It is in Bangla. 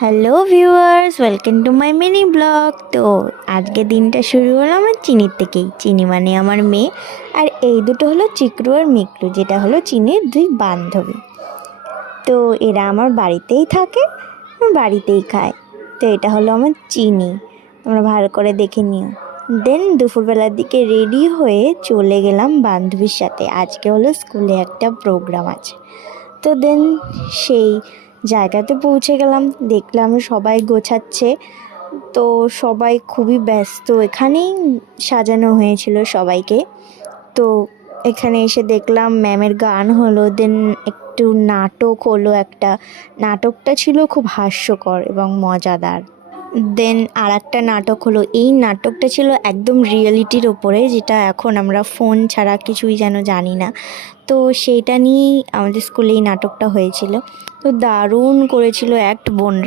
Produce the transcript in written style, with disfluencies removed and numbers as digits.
Hello viewers, welcome to my mini blog. তো আজকে দিনটা শুরু হলো আমার চিনির থেকেই। চিনি মানে আমার মেয়ে, আর এই দুটো হলো চিকরু আর মিকরু, যেটা হলো চিনির দুই বান্ধবী। তো এরা আমার বাড়িতেই থাকে, আমার বাড়িতেই খায়। তো এটা হলো আমার চিনি, তোমরা ভালো করে দেখে নিও। দেন দুপুরবেলার দিকে রেডি হয়ে চলে গেলাম বান্ধবীর সাথে। আজকে হলো স্কুলে একটা প্রোগ্রাম আছে। তো দেন সেই জায়গাতে পৌঁছে গেলাম, দেখলাম সবাই গোছাচ্ছে। তো সবাই খুবই ব্যস্ত, এখানেই সাজানো হয়েছিল সবাইকে। তো এখানে এসে দেখলাম ম্যামের গান হলো, দেন একটু নাটক হলো। একটা নাটকটা ছিল খুব হাস্যকর এবং মজাদার। দেন আর একটা নাটক হলো, এই নাটকটা ছিল একদম রিয়েলিটির ওপরে, যেটা এখন আমরা ফোন ছাড়া কিছুই যেন জানি না। তো সেইটা নিয়েই আমাদের স্কুলে এই নাটকটা হয়েছিল। তো দারুণ করেছিল অ্যাক্ট বোনরা।